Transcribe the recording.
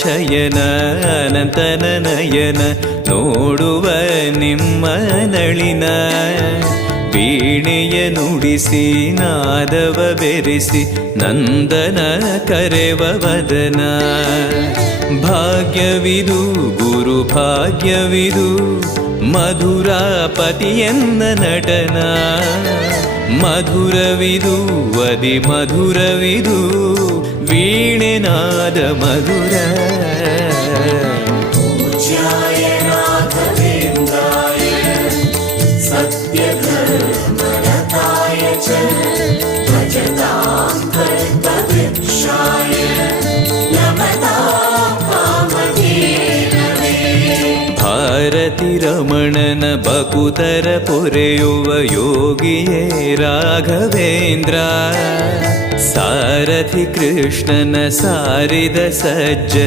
ಶಯನ ಅನಂತನ ನಯನ ನೋಡುವ ನಿಮ್ಮ ನಳಿನ ವೀಣೆಯ ನುಡಿಸಿ ನಾದವ ಬೆರೆಸಿ ನಂದನ ಕರೆವ ವದನ ಭಾಗ್ಯವಿದು ಗುರು ಭಾಗ್ಯವಿದು ಮಧುರಾಪತಿಯನ್ನ ನಟನ ಮಧುರವಿದು ಅದಿ ಮಧುರವಿದು ವೀಣೆನಾದ ಮಧುರ पूज्याय राघवेन्द्राय सत्यधर्मरताय च भजतां कल्पवृक्षाय नमतां कामधेनवे ಭಾರತಿ ರಮಣನ ಬಕುತರ ಪೊರೆಯುವ ಯೋಗಿಯೇ ರಾಘವೇಂದ್ರ ಸಾರಥಿ ಕೃಷ್ಣನ ಸಾರಿದ ಸಜ್ಜ